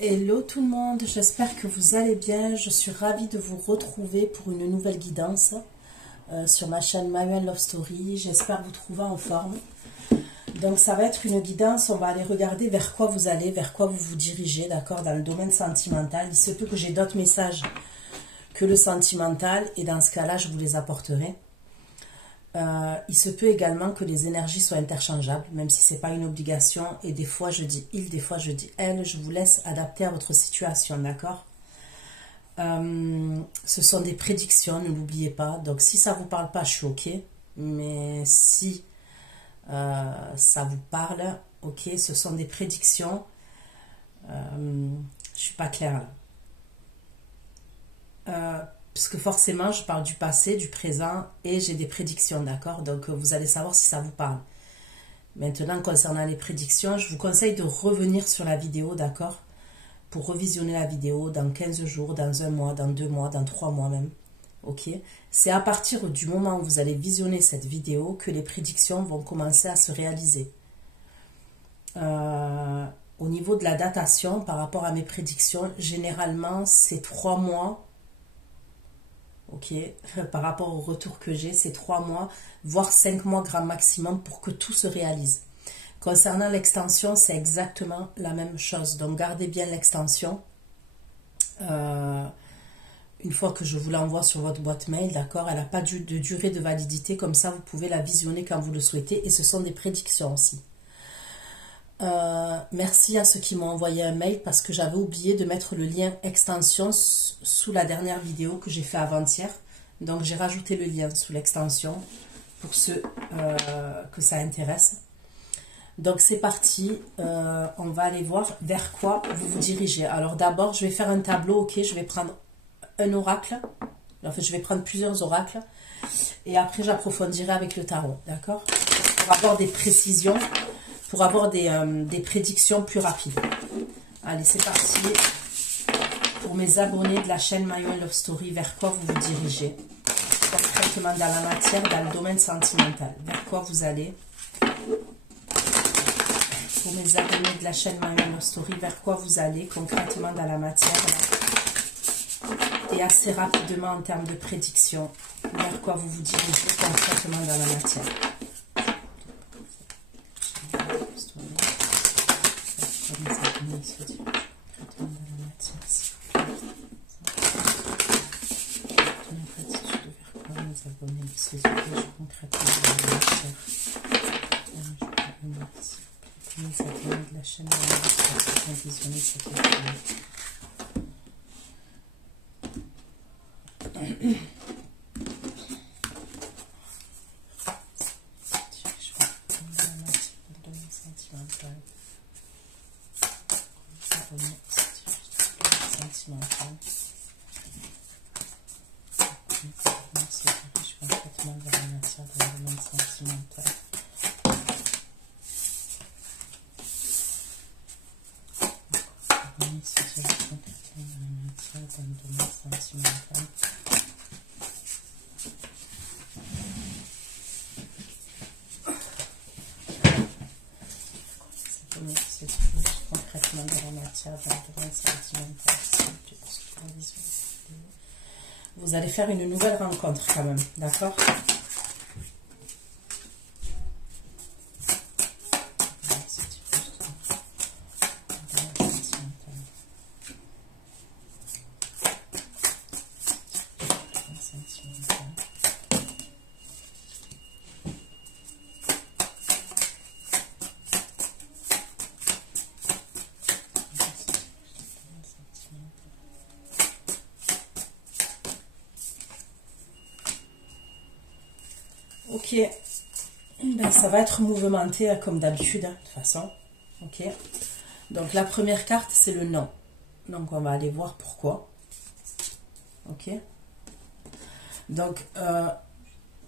Hello tout le monde, j'espère que vous allez bien. Je suis ravie de vous retrouver pour une nouvelle guidance sur ma chaîne Manuel Love Story. J'espère vous trouver en forme. Donc ça va être une guidance, on va aller regarder vers quoi vous allez, vers quoi vous vous dirigez, d'accord, dans le domaine sentimental. Il se peut que j'ai d'autres messages que le sentimental et dans ce cas-là, je vous les apporterai. Il se peut également que les énergies soient interchangeables, même si ce n'est pas une obligation. Et des fois, je dis il, des fois, je dis elle. Je vous laisse adapter à votre situation, d'accord? Ce sont des prédictions, ne l'oubliez pas. Donc, si ça ne vous parle pas, je suis OK. Mais si ça vous parle, OK, ce sont des prédictions. Je ne suis pas claire là. Parce que forcément, je parle du passé, du présent et j'ai des prédictions, d'accord? Donc, vous allez savoir si ça vous parle. Maintenant, concernant les prédictions, je vous conseille de revenir sur la vidéo, d'accord? Pour revisionner la vidéo dans 15 jours, dans 1 mois, dans 2 mois, dans 3 mois même. Ok? C'est à partir du moment où vous allez visionner cette vidéo que les prédictions vont commencer à se réaliser. Au niveau de la datation, par rapport à mes prédictions, généralement, c'est 3 mois. Ok, par rapport au retour que j'ai, c'est 3 mois, voire 5 mois grand maximum pour que tout se réalise. Concernant l'extension, c'est exactement la même chose. Donc, gardez bien l'extension. Une fois que je vous l'envoie sur votre boîte mail, d'accord, elle n'a pas de durée de validité. Comme ça, vous pouvez la visionner quand vous le souhaitez. Et ce sont des prédictions aussi. Merci à ceux qui m'ont envoyé un mail parce que j'avais oublié de mettre le lien extension sous la dernière vidéo que j'ai fait avant-hier. Donc j'ai rajouté le lien sous l'extension pour ceux que ça intéresse. Donc c'est parti, on va aller voir vers quoi vous vous dirigez. Alors d'abord je vais faire un tableau, ok, je vais prendre un oracle, en fait je vais prendre plusieurs oracles et après j'approfondirai avec le tarot, d'accord, pour avoir des précisions. Pour avoir des prédictions plus rapides. Allez, c'est parti. Pour mes abonnés de la chaîne Manuel Love Story, vers quoi vous vous dirigez? Concrètement dans la matière, dans le domaine sentimental. Vers quoi vous allez? Pour mes abonnés de la chaîne Manuel Love Story, vers quoi vous allez concrètement dans la matière? Et assez rapidement en termes de prédictions, vers quoi vous vous dirigez concrètement dans la matière? Concrètement dans la matière, dans le domaine sentimental. Vous allez faire une nouvelle rencontre quand même, d'accord? Ok, ben, ça va être mouvementé comme d'habitude, de toute façon. Ok, donc la première carte, c'est le non. Donc on va aller voir pourquoi. Ok, donc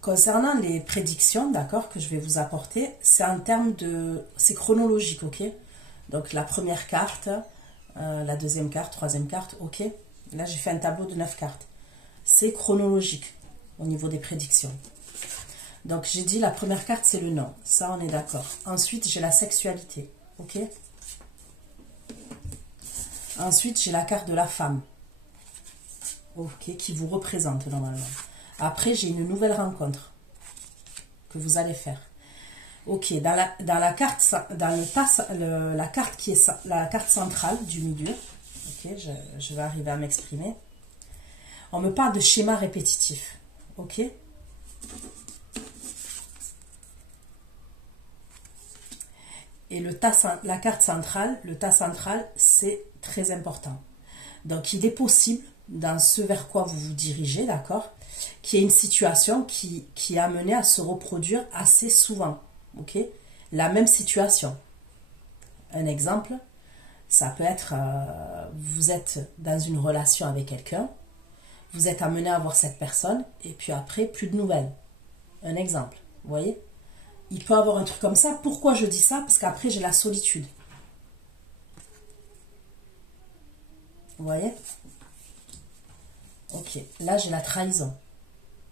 concernant les prédictions, d'accord, que je vais vous apporter, c'est en termes de... c'est chronologique, ok. Donc la première carte, la deuxième carte, troisième carte, ok. Là, j'ai fait un tableau de 9 cartes. C'est chronologique au niveau des prédictions. Donc, j'ai dit la première carte, c'est le non. Ça, on est d'accord. Ensuite, j'ai la sexualité. Ok? Ensuite, j'ai la carte de la femme. Ok, qui vous représente normalement. Après, j'ai une nouvelle rencontre que vous allez faire. Ok, dans la carte, dans le tas, la carte qui est la carte centrale du milieu. Ok, je vais arriver à m'exprimer. On me parle de schéma répétitif. Ok. Et la carte centrale, le tas central, c'est très important. Donc, il est possible, dans ce vers quoi vous vous dirigez, d'accord, qu'il y ait une situation qui est amenée à se reproduire assez souvent. Ok, la même situation. Un exemple, ça peut être, vous êtes dans une relation avec quelqu'un, vous êtes amené à voir cette personne, et puis après, plus de nouvelles. Un exemple, vous voyez? Il peut avoir un truc comme ça. Pourquoi je dis ça? Parce qu'après, j'ai la solitude. Vous voyez? Ok, là, j'ai la trahison.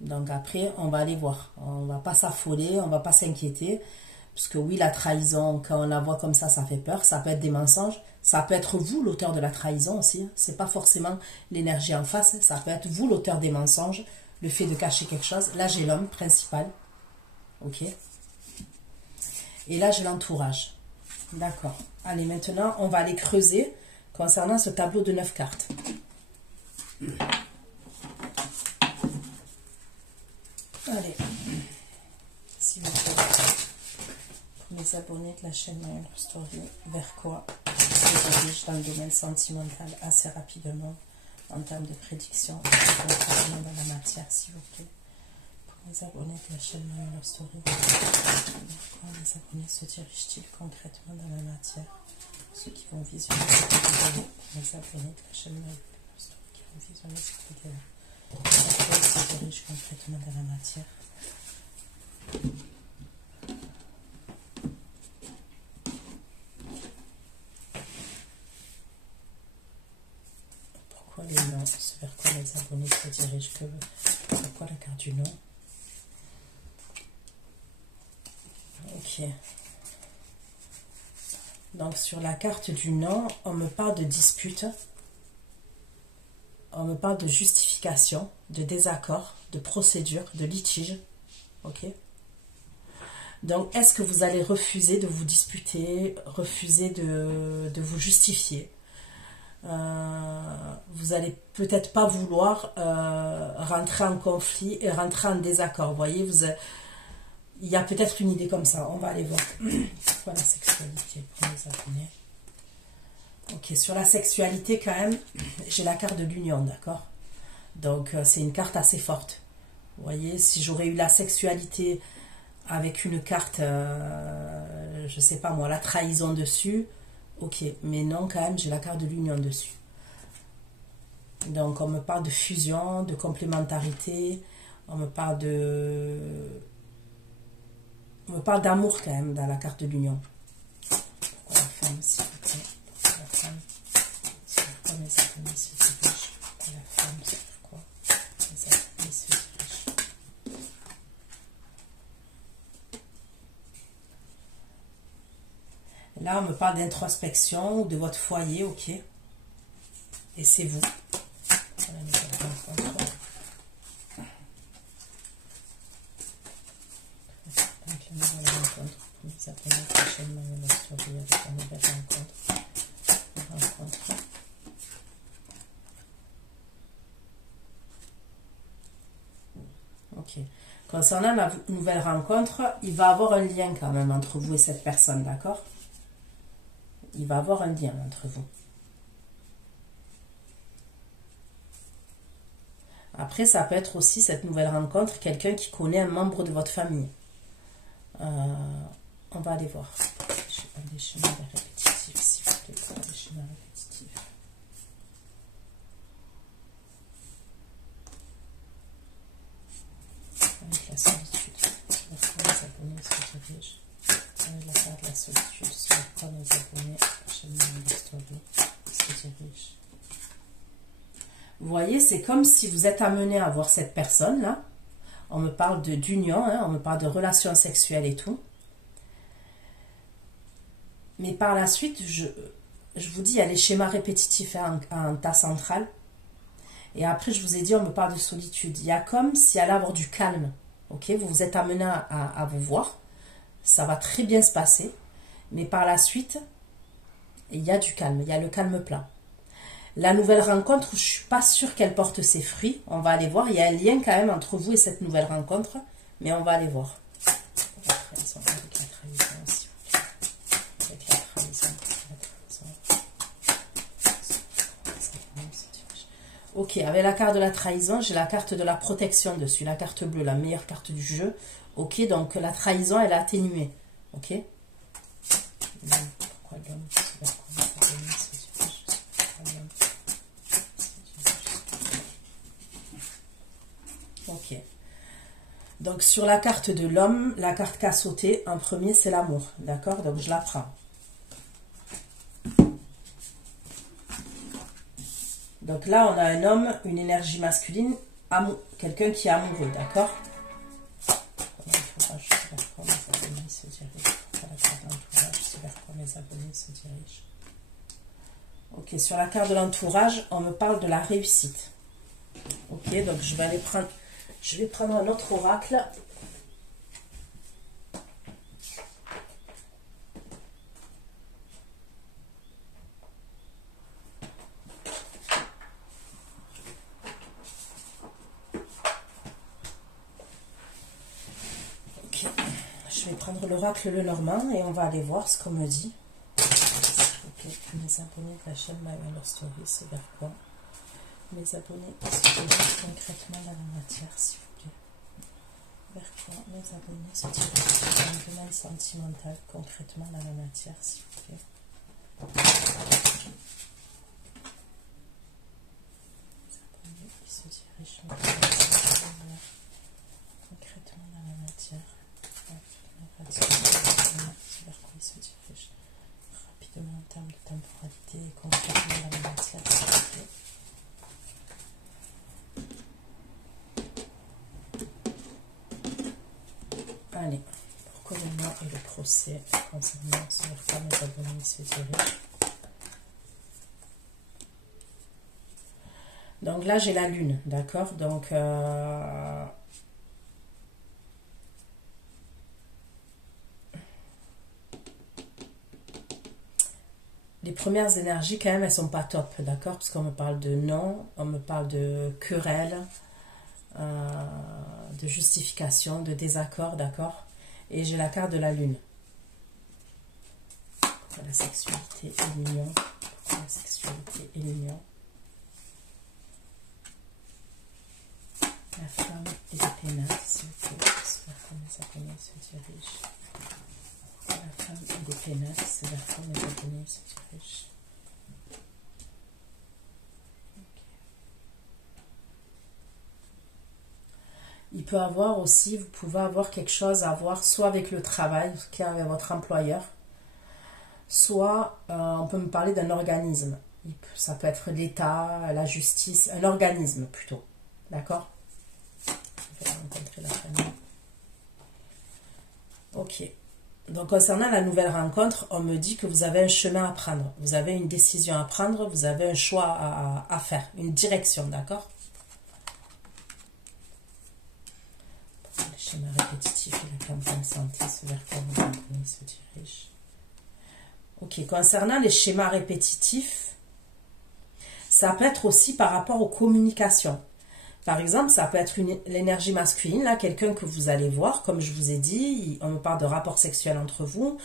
Donc après, on va aller voir. On va pas s'affoler, on va pas s'inquiéter. Parce que oui, la trahison, quand on la voit comme ça fait peur. Ça peut être des mensonges. Ça peut être vous, l'auteur de la trahison aussi. C'est pas forcément l'énergie en face. Ça peut être vous, l'auteur des mensonges. Le fait de cacher quelque chose. Là, j'ai l'homme principal. Ok. Et là, j'ai l'entourage. D'accord. Allez, maintenant, on va aller creuser concernant ce tableau de 9 cartes. Allez. S'il vous plaît. Pour mes abonnés de la chaîne My Love Story, vers quoi je dirige dans le domaine sentimental assez rapidement en termes de prédiction concrètement dans la matière, s'il vous plaît. Les abonnés de la chaîne My Love Story, comment les abonnés se dirigent-ils concrètement dans la matière? Ceux qui vont visionner cette vidéo, les abonnés de la chaîne My Love Story qui vont visionner cette vidéo, comment ils se dirigent concrètement dans la matière? Pourquoi les noms? C'est vers quoi les abonnés se dirigent? Pourquoi la carte du nom? Ok. Donc sur la carte du non, on me parle de dispute, on me parle de justification, de désaccord, de procédure, de litige. Ok. Donc est-ce que vous allez refuser de vous disputer, refuser de vous justifier? Vous allez peut-être pas vouloir rentrer en conflit et rentrer en désaccord. Vous voyez, il y a peut-être une idée comme ça. On va aller voir. Pourquoi la sexualité pour les abonnés? Ok, sur la sexualité quand même, j'ai la carte de l'union, d'accord? Donc c'est une carte assez forte. Vous voyez, si j'aurais eu la sexualité avec une carte, je sais pas moi, la trahison dessus, ok, mais non, quand même, j'ai la carte de l'union dessus. Donc on me parle de fusion, de complémentarité, on me parle d'amour quand même dans la carte de l'union. Pourquoi la femme, s'il vous plaît? Pourquoi la femme? Pourquoi mes abonnés se dirigent? Pourquoi la femme? Pourquoi mes abonnés se dirigent? Là, on me parle d'introspection, de votre foyer, ok. Et c'est vous. Voilà, les rencontres. Donc, la nouvelle rencontre pour les abonnés de la chaîne My Love Story avec la nouvelle rencontre. Ok. Concernant la nouvelle rencontre, il va y avoir un lien quand même entre vous et cette personne, d'accord? Il va y avoir un lien entre vous. Après, ça peut être aussi, cette nouvelle rencontre, quelqu'un qui connaît un membre de votre famille. On va aller voir. Je pas des schémas répétitifs, s'il vous plaît, pas des schémas répétitifs. Avec la solitude, sur quoi les abonnés se dirigent. Avec la carte de la solitude, sur quoi les abonnés, chez My Love Story, se dirigent. Vous voyez, c'est comme si vous êtes amené à voir cette personne-là. On me parle d'union, hein, on me parle de relations sexuelles et tout. Mais par la suite, je vous dis, il y a les schémas répétitifs en tas central. Et après, je vous ai dit, on me parle de solitude. Il y a comme s'il allait avoir du calme. Ok, vous vous êtes amené à vous voir. Ça va très bien se passer. Mais par la suite, il y a du calme. Il y a le calme plein. La nouvelle rencontre, je ne suis pas sûre qu'elle porte ses fruits. On va aller voir. Il y a un lien quand même entre vous et cette nouvelle rencontre. Mais on va aller voir. Ok, avec la carte de la trahison, j'ai la carte de la protection dessus, la carte bleue, la meilleure carte du jeu. Ok, donc la trahison, elle est atténuée. Ok. Pourquoi l'homme? Ok. Donc sur la carte de l'homme, la carte qui a sauté en premier, c'est l'amour. D'accord? Donc je la prends. Donc là, on a un homme, une énergie masculine, quelqu'un qui est amoureux, d'accord? Ok, sur la carte de l'entourage, on me parle de la réussite. Ok, donc je vais prendre un autre oracle. Ok, je vais prendre l'oracle Lenormand et on va aller voir ce qu'on me dit. Ok, mes abonnés de la chaîne My Love Story, c'est vers quoi? Mes abonnés se dirigent concrètement dans la matière, s'il vous plaît. Vers quoi mes abonnés se dirigent dans une demande sentimentale, concrètement dans la matière, s'il vous plaît. Les abonnés qui se dirigent concrètement dans la matière. Vers quoi ils se dirigent rapidement en termes de temporalité et concrètement dans la matière, s'il vous plaît. Allez, pour Colonna et le procès concernant ce vers quoi mes abonnés se dirigent. Donc là, j'ai la lune, d'accord? Donc, les premières énergies, quand même, elles sont pas top, d'accord? Parce qu'on me parle de non, on me parle de querelle, de justification, de désaccord, d'accord? Et j'ai la carte de la lune. Pourquoi la sexualité et l'union? Pourquoi la sexualité et l'union? La femme et les pénacles, s'il vous plaît. C'est vers quoi mes abonnés se dirigent. La femme et les pénacles, c'est vers quoi mes abonnés se dirigent. Il peut avoir aussi, vous pouvez avoir quelque chose à voir soit avec le travail, avec votre employeur, soit on peut me parler d'un organisme. Ça peut être l'État, la justice, un organisme plutôt. D'accord? Je vais rencontrer la famille. Ok. Donc concernant la nouvelle rencontre, on me dit que vous avez un chemin à prendre. Vous avez une décision à prendre, vous avez un choix à faire, une direction, d'accord? Les schémas répétitifs et la campagne santé, c'est vers quoi vos abonnés se dirigent. Ok, concernant les schémas répétitifs, ça peut être aussi par rapport aux communications. Par exemple, ça peut être l'énergie masculine, là, quelqu'un que vous allez voir, comme je vous ai dit, on me parle de rapport sexuel entre vous,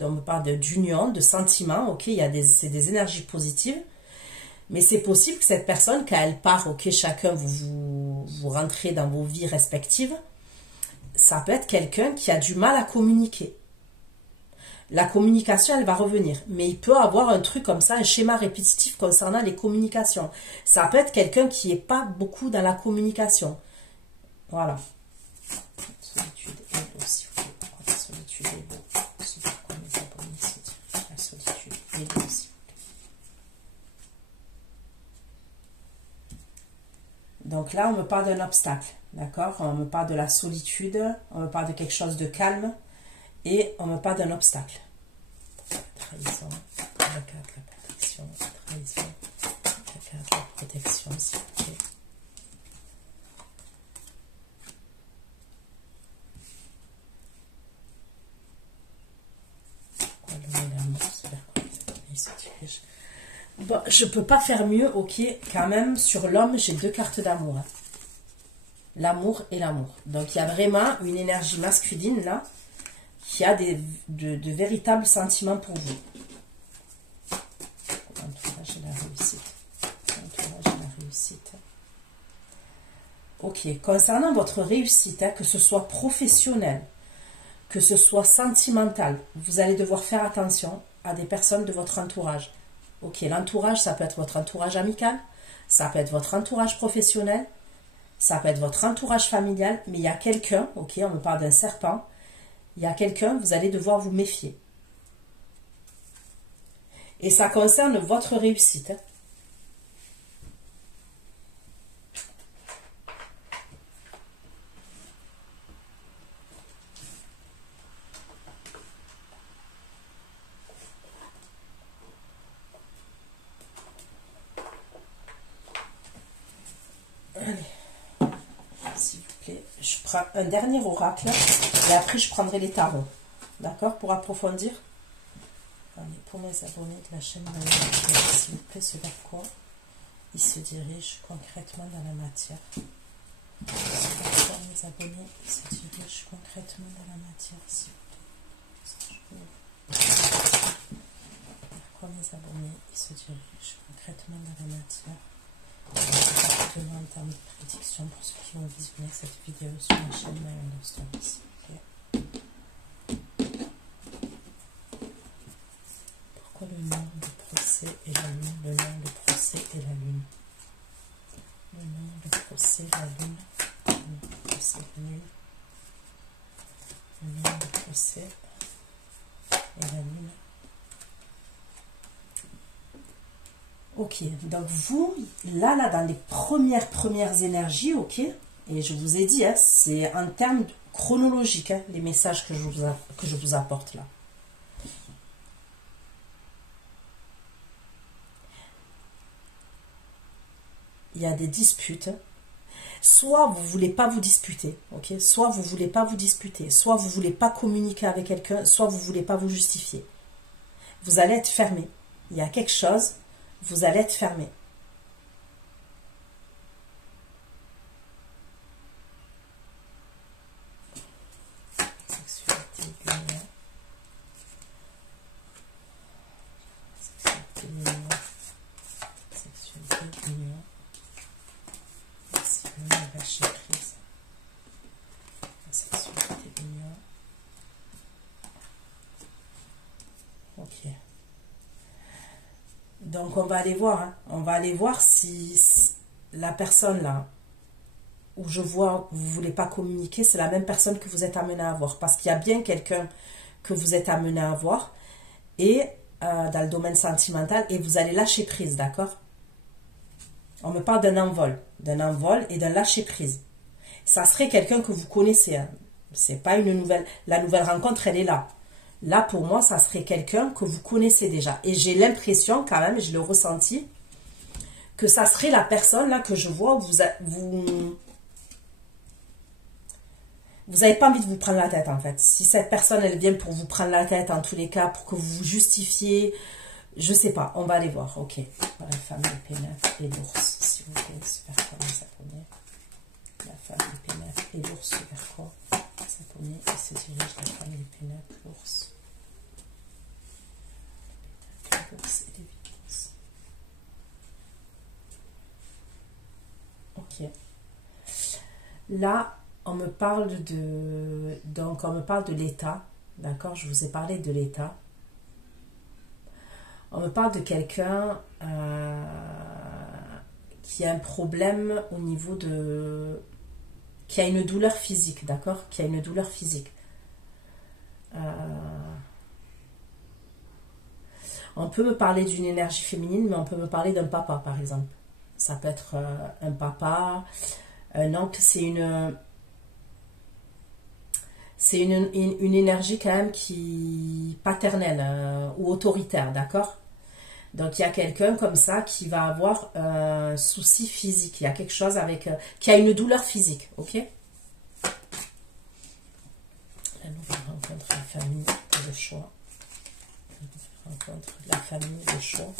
on me parle d'union, de sentiments, ok, c'est des énergies positives, mais c'est possible que cette personne, quand elle part, ok, chacun vous rentrez dans vos vies respectives, ça peut être quelqu'un qui a du mal à communiquer. La communication, elle va revenir. Mais il peut avoir un truc comme ça, un schéma répétitif concernant les communications. Ça peut être quelqu'un qui n'est pas beaucoup dans la communication. Voilà. Solitude et l'eau, s'il vous plaît. La solitude et l'eau. C'est pourquoi mes abonnés se dirigent. La solitude et l'eau, s'il vous plaît. Donc là, on me parle d'un obstacle. D'accord? On me parle de la solitude. On me parle de quelque chose de calme. Et on me parle d'un obstacle. La trahison, la carte, la protection. guérison, la carte de la protection, s'il vous plaît. Bon, je peux pas faire mieux, ok, quand même, sur l'homme, j'ai deux cartes d'amour. Hein. L'amour et l'amour. Donc, il y a vraiment une énergie masculine, là, qui a de véritables sentiments pour vous. L'entourage et la réussite. L'entourage et la réussite. Ok, concernant votre réussite, hein, que ce soit professionnel, que ce soit sentimental, vous allez devoir faire attention à des personnes de votre entourage. Ok, l'entourage, ça peut être votre entourage amical, ça peut être votre entourage professionnel, ça peut être votre entourage familial, mais il y a quelqu'un, ok, on me parle d'un serpent, il y a quelqu'un, vous allez devoir vous méfier. Et ça concerne votre réussite. Hein. Allez, s'il vous plaît, je prends un dernier oracle et après je prendrai les tarots. D'accord? Pour approfondir. Allez, pour mes abonnés de la chaîne, s'il vous plaît, ce vers quoi ils se dirigent concrètement dans la matière. Pour mes abonnés, ils se dirigent concrètement dans la matière, s'il vous plaît. Pour mes abonnés, ils se dirigent concrètement dans la matière. Je vous demande en termes de prédiction pour ceux qui ont visionné cette vidéo sur la chaîne Myriam Story, s'il vous plaît. Pourquoi le nom de procès et la lune? Le nom de procès et la lune. Le nom de procès, la lune. Le nom de procès, la lune. Le nom de procès et la lune. Ok, donc vous, là, dans les premières énergies, ok, et je vous ai dit, hein, c'est en termes chronologiques, hein, les messages que je vous apporte là. Il y a des disputes. Soit vous ne voulez pas vous disputer, ok, soit vous ne voulez pas vous disputer, soit vous ne voulez pas communiquer avec quelqu'un, soit vous ne voulez pas vous justifier. Vous allez être fermé. Il y a quelque chose, vous allez être fermé. Sexualité, lumière. Sexualité, lumière. Sexualité, lumière. Merci, lâcher prise. La sexualité, lumière. Ok. Donc on va aller voir, hein. On va aller voir si la personne là, où je vois que vous ne voulez pas communiquer, c'est la même personne que vous êtes amené à voir. Parce qu'il y a bien quelqu'un que vous êtes amené à voir, et dans le domaine sentimental, et vous allez lâcher prise, d'accord? On me parle d'un envol et d'un lâcher prise. Ça serait quelqu'un que vous connaissez, hein. C'est pas une nouvelle, la nouvelle rencontre, elle est là. Là, pour moi, ça serait quelqu'un que vous connaissez déjà. Et j'ai l'impression, quand même, je l'ai ressenti, que ça serait la personne là que je vois, vous n'avez pas envie de vous prendre la tête, en fait. Si cette personne, elle vient pour vous prendre la tête, en tous les cas, pour que vous vous justifiez, je sais pas, on va aller voir, ok. La femme des pénètres et l'ours, s'il vous plaît, super quoi, s'abonner. La femme des pénètres et l'ours, super quoi, s'abonner, et se dirige la femme des pénètres, l'ours. L'ours et les vitesses. Ok. Là, on me parle de l'État, d'accord? Je vous ai parlé de l'État. On me parle de quelqu'un qui a un problème au niveau de... qui a une douleur physique, d'accord? Qui a une douleur physique. On peut me parler d'une énergie féminine, mais on peut me parler d'un papa, par exemple. Ça peut être un papa, un oncle, c'est une énergie quand même qui paternelle ou autoritaire, d'accord? Donc, il y a quelqu'un comme ça qui va avoir un souci physique. Il y a quelque chose avec... qui a une douleur physique, ok? La nouvelle rencontre, la famille, le choix. La nouvelle rencontre, la famille, le choix.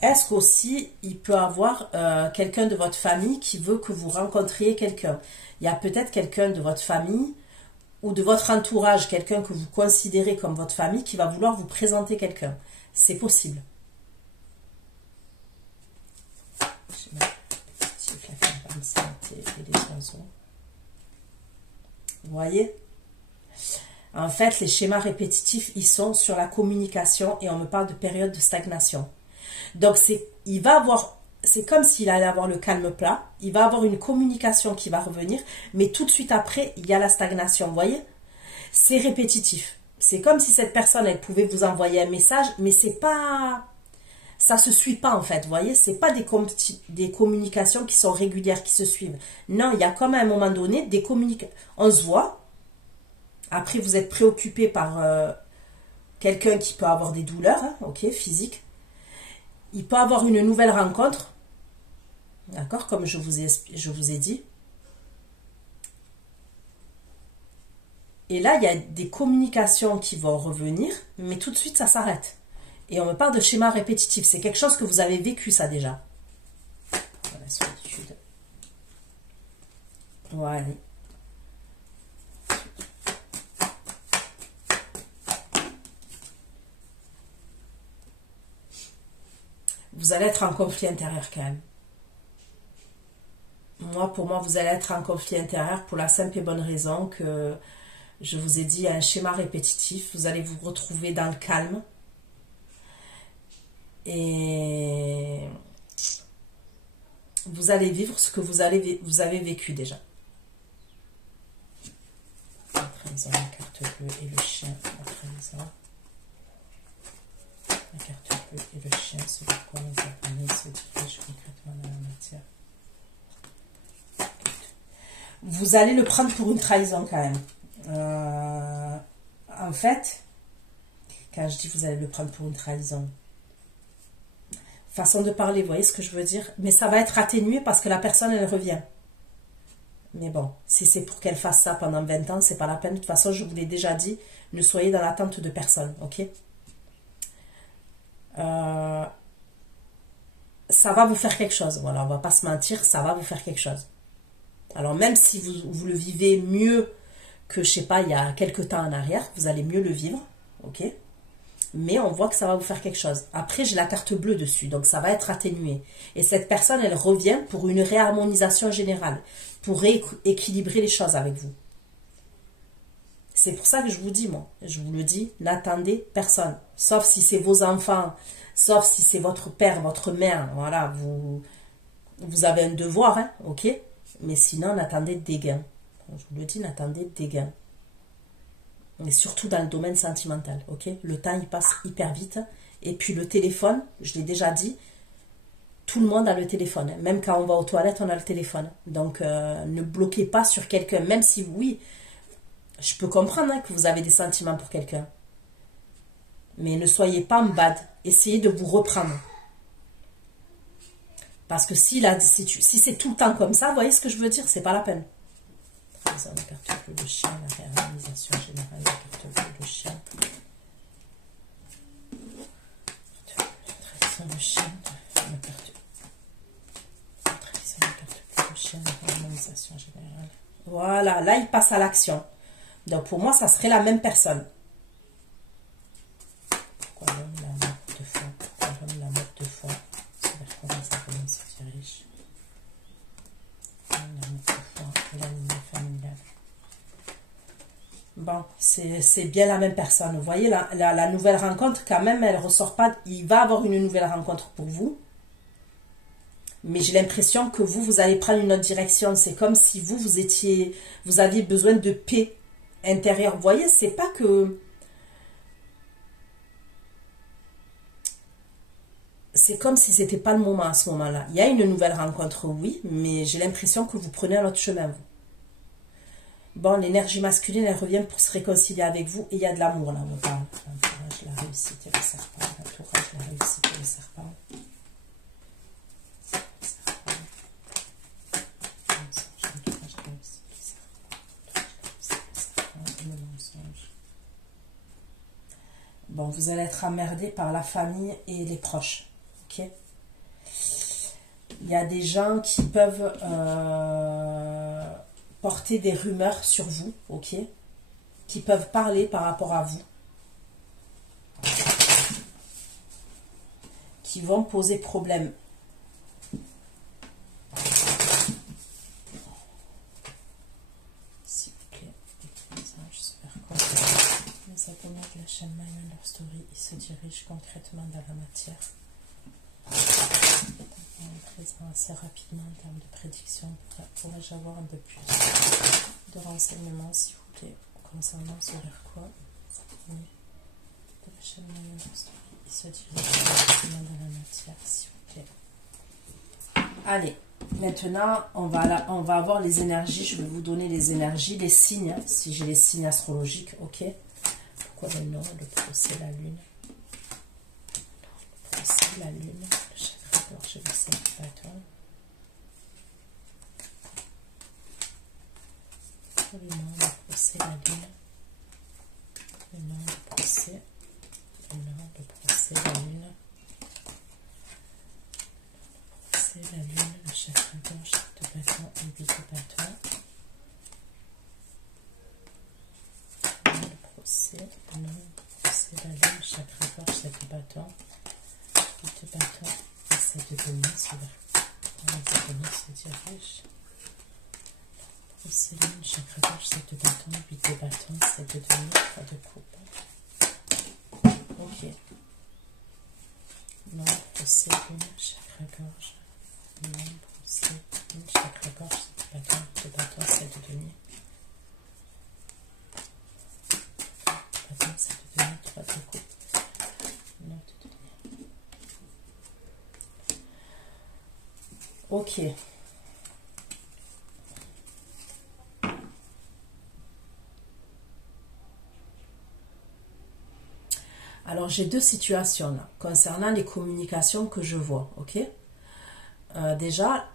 Est-ce qu'aussi, il peut avoir quelqu'un de votre famille qui veut que vous rencontriez quelqu'un? Il y a peut-être quelqu'un de votre famille ou de votre entourage, quelqu'un que vous considérez comme votre famille, qui va vouloir vous présenter quelqu'un. C'est possible. Vous voyez? En fait, les schémas répétitifs, ils sont sur la communication et on me parle de période de stagnation. Donc, il va avoir, c'est comme s'il allait avoir le calme plat, il va avoir une communication qui va revenir, mais tout de suite après, il y a la stagnation, vous voyez? C'est répétitif. C'est comme si cette personne, elle pouvait vous envoyer un message, mais c'est pas... Ça se suit pas en fait, vous voyez? C'est pas des communications qui sont régulières, qui se suivent. Non, il y a comme à un moment donné des communications. On se voit. Après, vous êtes préoccupé par quelqu'un qui peut avoir des douleurs, hein, ok, physiques. Il peut avoir une nouvelle rencontre, d'accord, comme je vous ai dit. Et là, il y a des communications qui vont revenir, mais tout de suite, ça s'arrête. Et on me parle de schéma répétitif. C'est quelque chose que vous avez vécu, ça, déjà. Voilà, solitude. Voilà. Vous allez être en conflit intérieur, quand même. Pour moi, vous allez être en conflit intérieur pour la simple et bonne raison que je vous ai dit, un schéma répétitif. Vous allez vous retrouver dans le calme. Et vous allez vivre ce que vous avez vécu déjà. La trahison, la carte bleue et le chien. La trahison, la carte bleue et le chien, c'est pourquoi les abonnés se dirigent concrètement dans la matière. Vous allez le prendre pour une trahison quand même. En fait, quand je dis vous allez le prendre pour une trahison, façon de parler, vous voyez ce que je veux dire? Mais ça va être atténué parce que la personne, elle revient. Mais bon, si c'est pour qu'elle fasse ça pendant 20 ans, c'est pas la peine. De toute façon, je vous l'ai déjà dit, ne soyez dans l'attente de personne, ok? Ça va vous faire quelque chose. Voilà, on va pas se mentir, ça va vous faire quelque chose. Alors même si vous le vivez mieux que, je sais pas, il y a quelques temps en arrière, vous allez mieux le vivre, ok? Mais on voit que ça va vous faire quelque chose. Après, j'ai la carte bleue dessus, donc ça va être atténué. Et cette personne, elle revient pour une réharmonisation générale, pour équilibrer les choses avec vous. C'est pour ça que je vous dis, moi, je vous le dis, n'attendez personne. Sauf si c'est vos enfants, sauf si c'est votre père, votre mère, voilà, vous avez un devoir, hein, ok? Mais sinon, n'attendez des gains. Je vous le dis, n'attendez des gains. Mais surtout dans le domaine sentimental, ok? Le temps, il passe hyper vite. Et puis le téléphone, je l'ai déjà dit, tout le monde a le téléphone. Hein. Même quand on va aux toilettes, on a le téléphone. Donc, ne bloquez pas sur quelqu'un. Même si, oui, je peux comprendre hein, que vous avez des sentiments pour quelqu'un. Mais ne soyez pas en bad. Essayez de vous reprendre. Parce que si c'est tout le temps comme ça, vous voyez ce que je veux dire? C'est pas la peine. La carte bleue, le chien, la réalisation générale, la carte bleue, le chien. Le chien, la carte bleue, le chien, la réalisation générale. Voilà, là il passe à l'action. Donc pour moi, ça serait la même personne. Pourquoi l'homme la mode de foi? Pourquoi l'homme la mode de foi? C'est vers quoi les abonnés se dirigent? Bon, c'est bien la même personne. Vous voyez, la nouvelle rencontre, quand même, elle ressort pas. Il va avoir une nouvelle rencontre pour vous. Mais j'ai l'impression que vous allez prendre une autre direction. C'est comme si vous aviez besoin de paix intérieure. Vous voyez, c'est pas que... C'est comme si c'était pas le moment à ce moment-là. Il y a une nouvelle rencontre, oui, mais j'ai l'impression que vous prenez un autre chemin, vous. Bon, l'énergie masculine, elle revient pour se réconcilier avec vous. Et il y a de l'amour, là, on parle. L'entourage, la réussite et le serpent. L'entourage, la réussite et le serpent. Bon, vous allez être emmerdé par la famille et les proches. Ok? Il y a des gens qui peuvent porter des rumeurs sur vous. Ok? Qui peuvent parler par rapport à vous. Qui vont poser problème. S'il vous plaît, j'espère que les abonnés de la chaîne My Wonder Story, ils se dirigent concrètement dans la matière. Présent assez rapidement en termes de prédiction. Pourrais-je avoir un peu plus de renseignements, s'il vous plaît, concernant ce vers quoi de la chaîne My Wonder Story, ils se dirigent concrètement dans la matière, s'il vous plaît. Allez, maintenant, on va avoir les énergies. Je vais vous donner les énergies, les signes, si j'ai les signes astrologiques, ok? Pourquoi le nom, le procès, la lune? Le procès, la lune, le chakra gorge et le cercle bâton. Le nom, le procès, la lune. Le nom, le procès. Le nom, le procès, la lune. C'est la lune, le chakra gorge, de bâton et 8 de bâton. Le procès, le nom, le procès, la lune, chakra gorge, 7 de bâton. 8 de bâton et 7 de demi, c'est vers les demi se dirige. Le procès, lune, chakra gorge, 7 de bâton, 8 de bâton, 7 de demi, 3 de coupe. Ok. Non, procès, lune, chakra gorge. Non, procès, lune, chakra gorge, 7 de bâton, 8 de bâton, 7 de demi. Bâton, 7 de demi, 3 de coupe. Non, de demi. Ok. Alors, j'ai deux situations là, concernant les communications que je vois, ok? Déjà,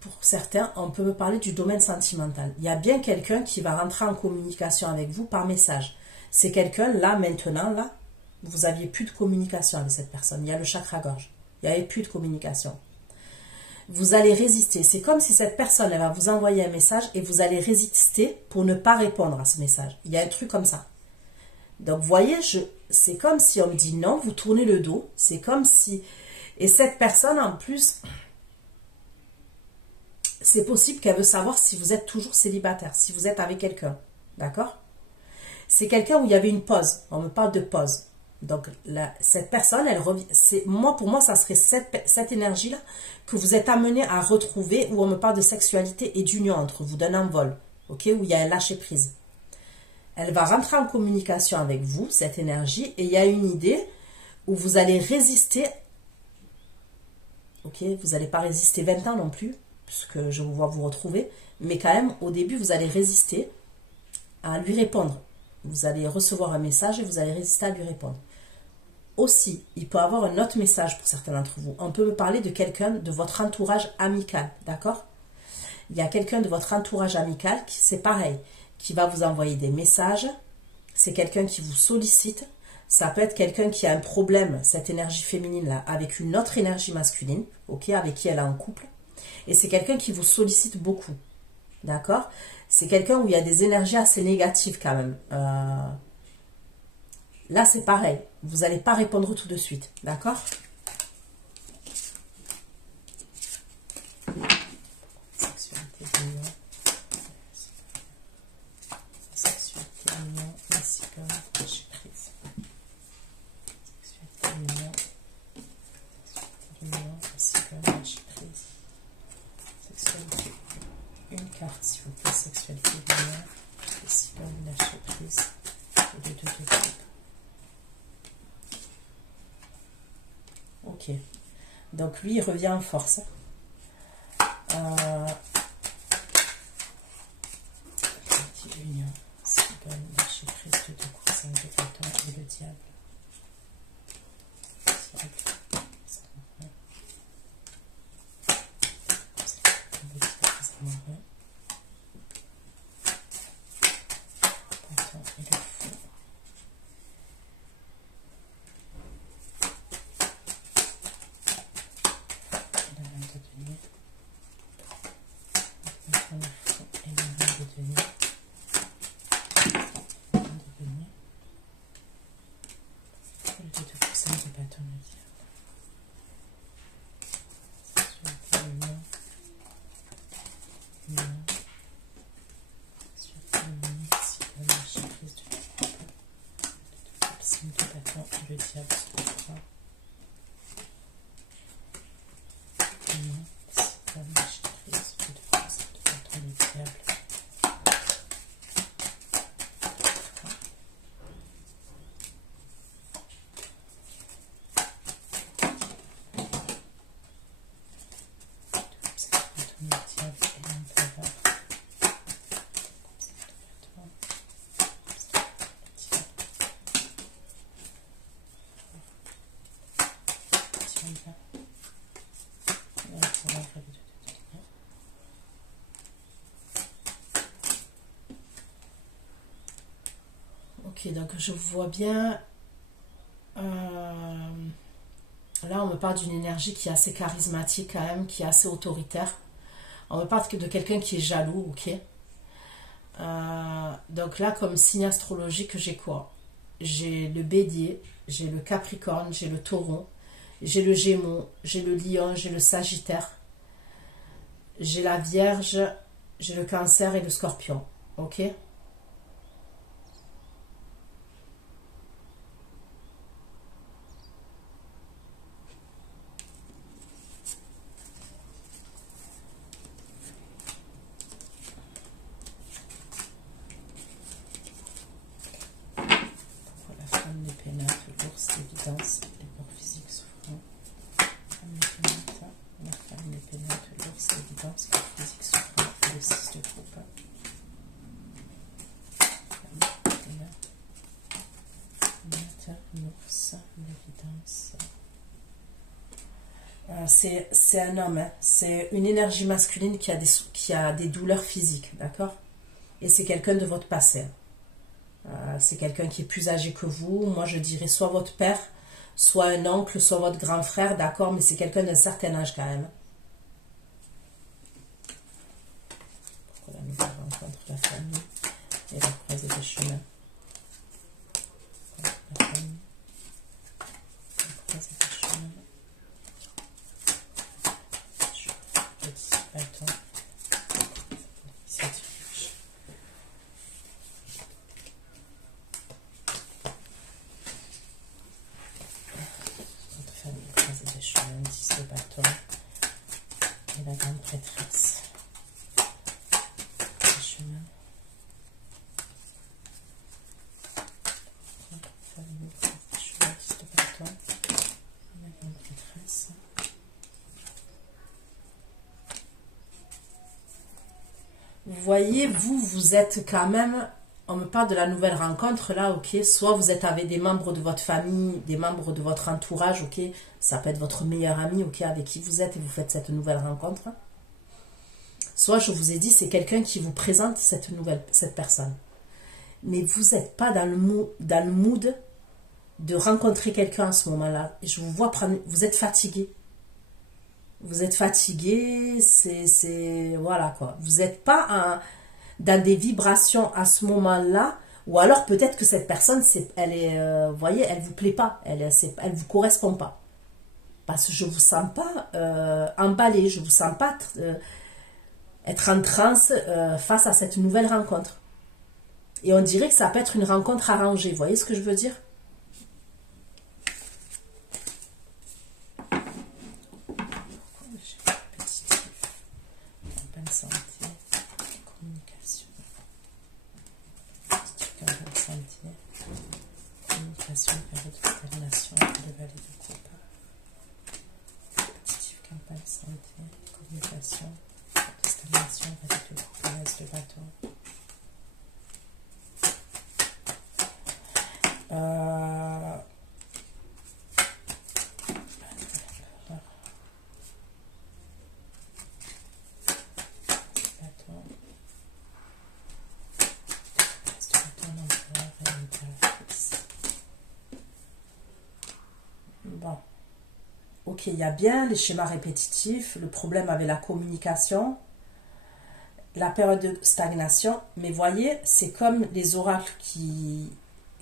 pour certains, on peut me parler du domaine sentimental. Il y a bien quelqu'un qui va rentrer en communication avec vous par message. C'est quelqu'un, là, maintenant, là, vous n'aviez plus de communication avec cette personne. Il y a le chakra-gorge. Il n'y avait plus de communication. Vous allez résister. C'est comme si cette personne, elle va vous envoyer un message et vous allez résister pour ne pas répondre à ce message. Il y a un truc comme ça. Donc, vous voyez, c'est comme si on me dit non, vous tournez le dos. C'est comme si... Et cette personne, en plus, c'est possible qu'elle veut savoir si vous êtes toujours célibataire, si vous êtes avec quelqu'un. D'accord? C'est quelqu'un où il y avait une pause. On me parle de pause. Donc, cette personne, elle revient. Pour moi, ça serait cette énergie-là que vous êtes amené à retrouver, où on me parle de sexualité et d'union entre vous, d'un envol. Ok? Où il y a un lâcher-prise. Elle va rentrer en communication avec vous, cette énergie, et il y a une idée où vous allez résister. Ok, vous n'allez pas résister 20 ans non plus, puisque je vous vois vous retrouver, mais quand même, au début, vous allez résister à lui répondre. Vous allez recevoir un message et vous allez résister à lui répondre. Aussi, il peut y avoir un autre message pour certains d'entre vous. On peut me parler de quelqu'un de votre entourage amical, d'accord? Il y a quelqu'un de votre entourage amical qui, c'est pareil, qui va vous envoyer des messages. C'est quelqu'un qui vous sollicite. Ça peut être quelqu'un qui a un problème, cette énergie féminine-là, avec une autre énergie masculine, ok, avec qui elle est en couple. Et c'est quelqu'un qui vous sollicite beaucoup. D'accord? C'est quelqu'un où il y a des énergies assez négatives quand même. Là, c'est pareil. Vous n'allez pas répondre tout de suite. D'accord? Sexualité d'union. Sexualité d'union. Ainsi que lâcher prise. Sexualité d'union. Sexualité d'union. Ainsi que lâcher prise. Sexualité. Une carte, s'il vous plaît. Sexualité d'union. Ainsi que lâcher prise. Et de coupe. Ok. Donc lui, il revient en force. denier. On a fond émeraude de denier. Le 2 de coussin de bâton de diable. Sur le mix, la marchandise de coussin de bâton et le diable sur le bras. La marchandise de coussin de bâton et le diable. Ok, donc je vois bien. Là, on me parle d'une énergie qui est assez charismatique quand même, qui est assez autoritaire. On me parle de quelqu'un qui est jaloux, ok. Donc là, comme signe astrologique, j'ai quoi? J'ai le Bélier, j'ai le Capricorne, j'ai le Taureau, j'ai le Gémeaux, j'ai le Lion, j'ai le Sagittaire, j'ai la Vierge, j'ai le Cancer et le Scorpion, ok. L'ours, l'évidence, les corps physiques souffrants. La femme les pénètre, l'ours, l'évidence, les corps physiques souffrants, le 6 de coupe. L'ours, l'évidence. C'est un homme, hein. C'est une énergie masculine qui a des douleurs physiques, d'accord? Et c'est quelqu'un de votre passé. C'est quelqu'un qui est plus âgé que vous. Moi, je dirais soit votre père, soit un oncle, soit votre grand frère, d'accord, mais c'est quelqu'un d'un certain âge quand même. Pourquoi la nouvelle rencontre, la famille et la croisée des chemins. La famille, la croisée des chemins. Le dissipateur. Et la grande prêtresse. Les chemins. La grande prêtresse. Vous voyez, vous êtes quand même. On me parle de la nouvelle rencontre là, ok. Soit vous êtes avec des membres de votre famille, des membres de votre entourage, ok. Ça peut être votre meilleur ami, ok, avec qui vous êtes et vous faites cette nouvelle rencontre. Soit je vous ai dit, c'est quelqu'un qui vous présente cette personne. Mais vous n'êtes pas dans le mood de rencontrer quelqu'un à ce moment-là. Je vous vois prendre, vous êtes fatigué. Vous êtes fatigué, voilà quoi. Vous n'êtes pas dans des vibrations à ce moment-là, ou alors peut-être que cette personne, vous voyez, elle vous plaît pas, elle vous correspond pas. Parce que je vous sens pas emballé, je vous sens pas être en transe face à cette nouvelle rencontre. Et on dirait que ça peut être une rencontre arrangée, vous voyez ce que je veux dire? Santé, communication, période de stagnation, de vallée de coupe. Positive campagne santé, communication, stagnation, vallée de coupe, l'as de bâton. Ok, Ok, il y a bien les schémas répétitifs, le problème avec la communication, la période de stagnation. Mais voyez, c'est comme les oracles qui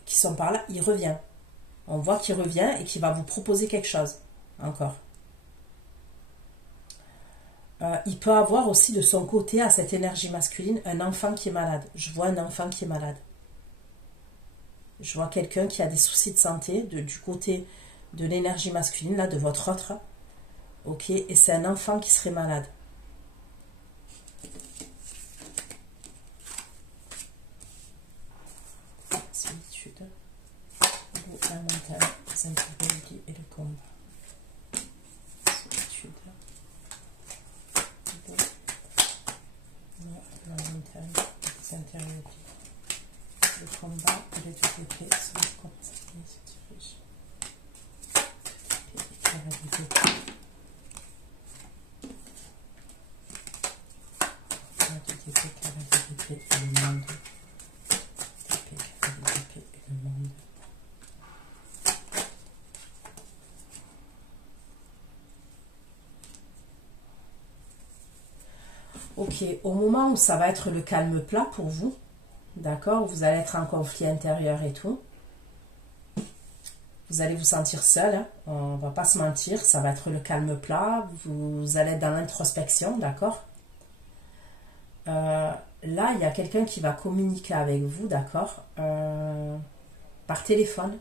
sont par là, il revient. On voit qu'il revient et qu'il va vous proposer quelque chose. Encore. Il peut avoir aussi de son côté, à cette énergie masculine, un enfant qui est malade. Je vois un enfant qui est malade. Je vois quelqu'un qui a des soucis de santé du côté de l'énergie masculine, là, de votre autre. Ok, et c'est un enfant qui serait malade. Solitude. Ou un mental, les intériorités et le combat. Solitude. La montagne, les intériorités. Le combat et les deux côtés, c'est le combat. Ok, au moment où ça va être le calme plat pour vous, d'accord, vous allez être en conflit intérieur et tout, vous allez vous sentir seul, hein, on va pas se mentir, ça va être le calme plat, vous allez être dans l'introspection, d'accord. Là, il y a quelqu'un qui va communiquer avec vous, d'accord, par téléphone.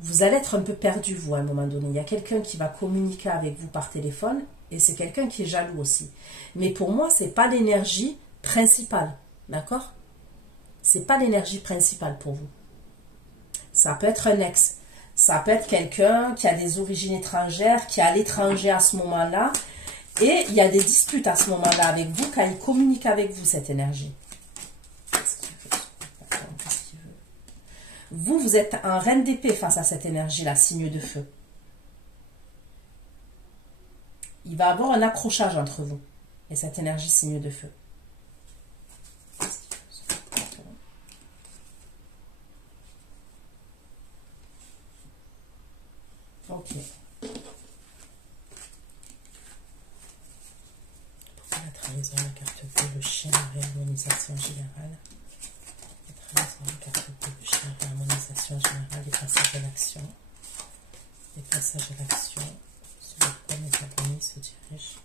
Vous allez être un peu perdu, vous, à un moment donné. Il y a quelqu'un qui va communiquer avec vous par téléphone, et c'est quelqu'un qui est jaloux aussi. Mais pour moi, c'est pas l'énergie principale, d'accord? C'est pas l'énergie principale pour vous. Ça peut être un ex, ça peut être quelqu'un qui a des origines étrangères, qui est à l'étranger à ce moment-là, et il y a des disputes à ce moment-là avec vous, quand il communique avec vous, cette énergie. Vous, vous êtes en reine d'épée face à cette énergie-là, signe de feu. Il va y avoir un accrochage entre vous et cette énergie signe de feu. Ok. Pourquoi la trahison, la carte bleue, le chien, la réharmonisation générale? La trahison, la carte bleue, le chien, la réharmonisation générale, les passages à l'action. Les passages à l'action sur lesquels les abonnés se dirigent.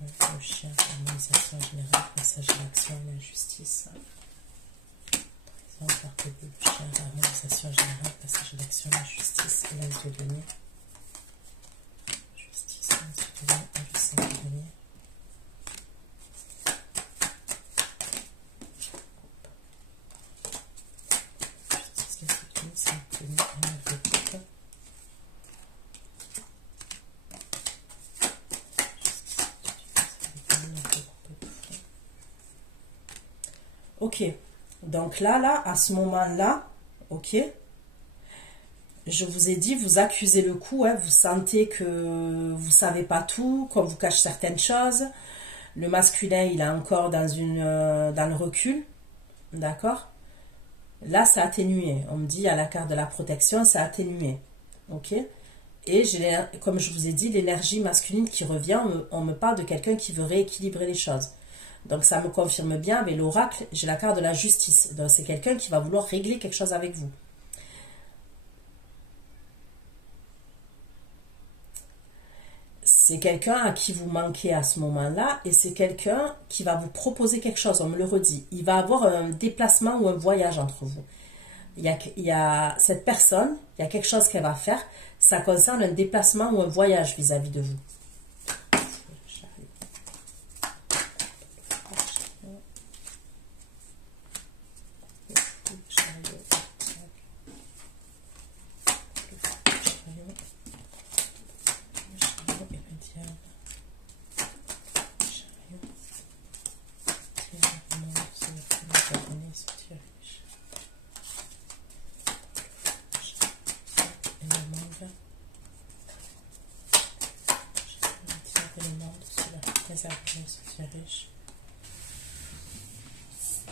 Le chien, l'harmonisation générale, passage à l'action et la justice. Carte bleue, le chien, l'harmonisation générale, passage à l'action et la justice et l'âge de denier. Justice, l'âge de denier et le 5 de denier. Justice, l'âge de denier, 5 de denier et 9 de coupe. Ok, donc là, à ce moment-là, ok, je vous ai dit, vous accusez le coup, hein, vous sentez que vous ne savez pas tout, qu'on vous cache certaines choses. Le masculin, il est encore dans le recul, d'accord. Là, c'est atténué. On me dit à la carte de la protection, c'est atténué, ok. Et comme je vous ai dit, l'énergie masculine qui revient, on me parle de quelqu'un qui veut rééquilibrer les choses. Donc ça me confirme bien, mais l'oracle, j'ai la carte de la justice. Donc c'est quelqu'un qui va vouloir régler quelque chose avec vous. C'est quelqu'un à qui vous manquez à ce moment-là, et c'est quelqu'un qui va vous proposer quelque chose, on me le redit. Il va avoir un déplacement ou un voyage entre vous. Il y a cette personne, il y a quelque chose qu'elle va faire, ça concerne un déplacement ou un voyage vis-à-vis de vous.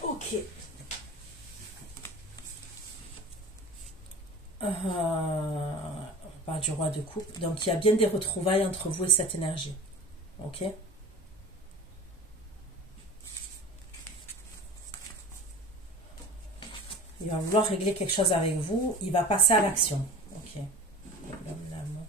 Ok. On parle du roi de coupe. Donc, il y a bien des retrouvailles entre vous et cette énergie. Ok? Il va vouloir régler quelque chose avec vous. Il va passer à l'action. Ok. L'amour.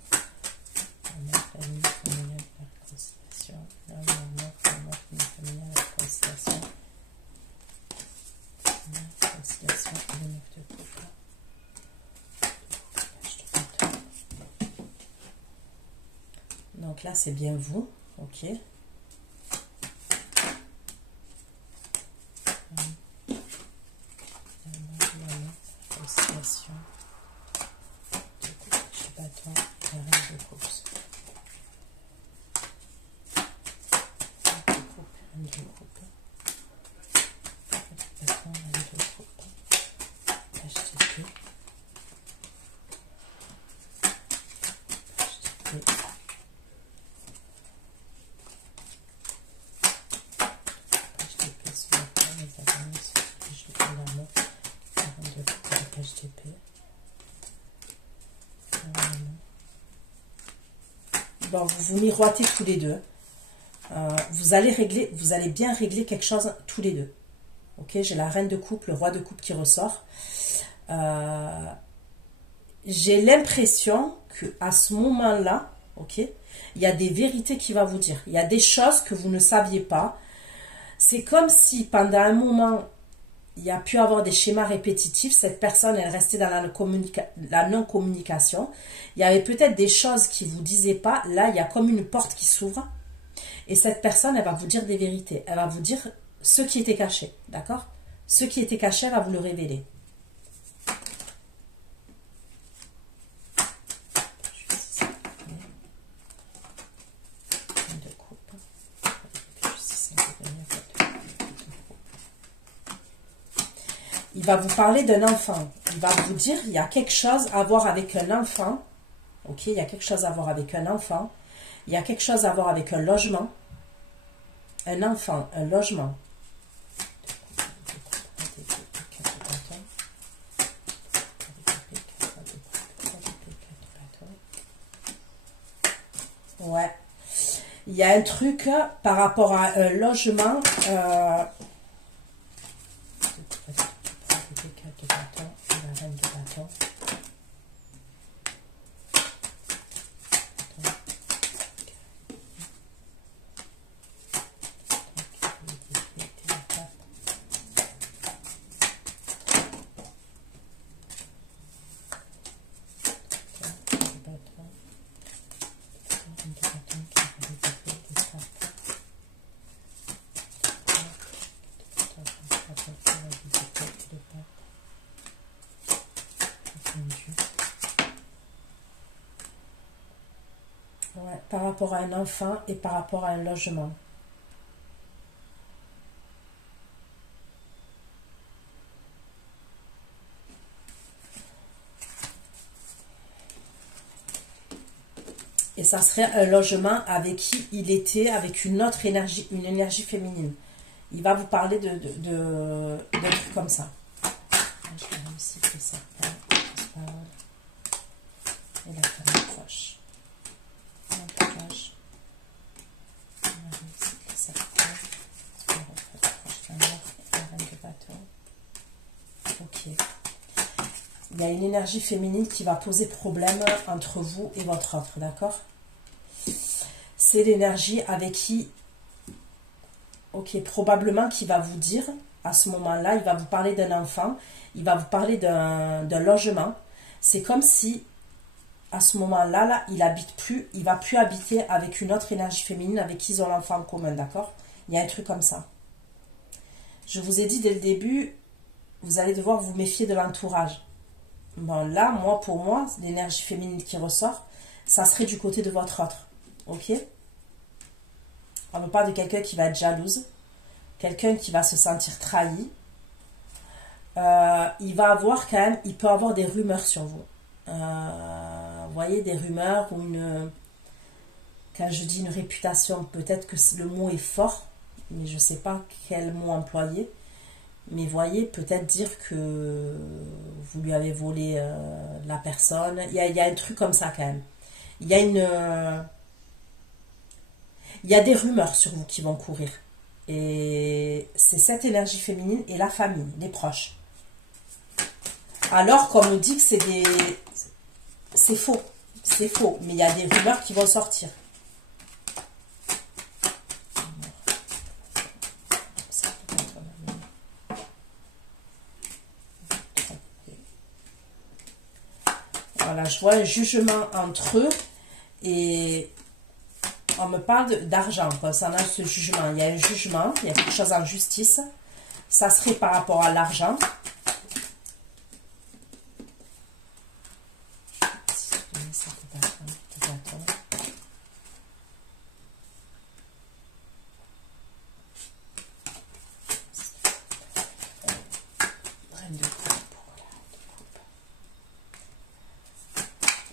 Donc là, c'est bien vous. Ok. Bon, vous vous miroitez tous les deux. Vous allez bien régler quelque chose tous les deux. Ok, j'ai la reine de coupe, le roi de coupe qui ressort. J'ai l'impression que à ce moment-là, ok, il y a des vérités qu'il va vous dire. Il y a des choses que vous ne saviez pas. C'est comme si pendant un moment, il y a pu avoir des schémas répétitifs. Cette personne, elle restait dans la non-communication. Il y avait peut-être des choses qui ne vous disaient pas. Là, il y a comme une porte qui s'ouvre. Et cette personne, elle va vous dire des vérités. Elle va vous dire ce qui était caché. D'accord? Ce qui était caché, elle va vous le révéler. Il va vous parler d'un enfant. Il va vous dire, il y a quelque chose à voir avec un enfant. Ok, il y a quelque chose à voir avec un enfant. Il y a quelque chose à voir avec un logement. Un enfant, un logement. Ouais. Il y a un truc par rapport à un logement. Ouais, par rapport à un enfant et par rapport à un logement. Et ça serait un logement avec qui il était, avec une autre énergie, une énergie féminine. Il va vous parler de trucs comme ça. Je vais aussi que ça. Et la femme proche. Ok. Il y a une énergie féminine qui va poser problème entre vous et votre autre, d'accord? C'est l'énergie avec qui, ok, probablement qui va vous dire, à ce moment-là, il va vous parler d'un enfant, il va vous parler d'un logement. C'est comme si, à ce moment-là, là, il habite plus, il va plus habiter avec une autre énergie féminine avec qui ils ont l'enfant en commun, d'accord? Il y a un truc comme ça. Je vous ai dit dès le début, vous allez devoir vous méfier de l'entourage. Bon, là, pour moi, l'énergie féminine qui ressort, ça serait du côté de votre autre. Ok? On me parle de quelqu'un qui va être jalouse, quelqu'un qui va se sentir trahi. Il va avoir quand même, il peut avoir des rumeurs sur vous. Vous voyez, des rumeurs ou une... Quand je dis une réputation, peut-être que le mot est fort, mais je ne sais pas quel mot employer. Mais voyez, peut-être dire que vous lui avez volé la personne. Il y a un truc comme ça quand même. Il y a il y a des rumeurs sur vous qui vont courir. Et c'est cette énergie féminine et la famille, les proches. Alors qu'on nous dit que c'est faux. C'est faux. Mais il y a des rumeurs qui vont sortir. Voilà, je vois un jugement entre eux et on me parle d'argent concernant ce jugement. Il y a un jugement, il y a quelque chose en justice. Ça serait par rapport à l'argent.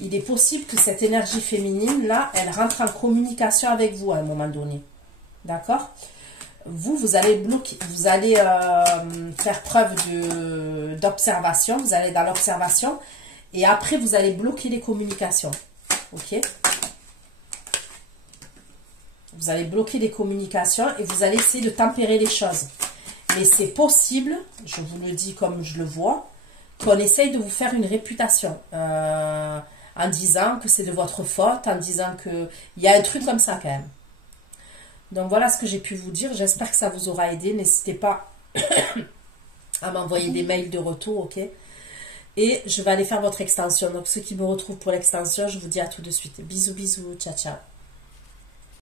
Il est possible que cette énergie féminine, là, elle rentre en communication avec vous à un moment donné. D'accord? Vous allez bloquer, vous allez faire preuve d'observation, vous allez dans l'observation, et après, vous allez bloquer les communications. Ok? Vous allez bloquer les communications et vous allez essayer de tempérer les choses. Mais c'est possible, je vous le dis comme je le vois, qu'on essaye de vous faire une réputation. En disant que c'est de votre faute, en disant que il y a un truc comme ça quand même. Donc voilà ce que j'ai pu vous dire. J'espère que ça vous aura aidé. N'hésitez pas à m'envoyer des mails de retour, ok? Et je vais aller faire votre extension. Donc ceux qui me retrouvent pour l'extension, je vous dis à tout de suite. Bisous, bisous, ciao, ciao.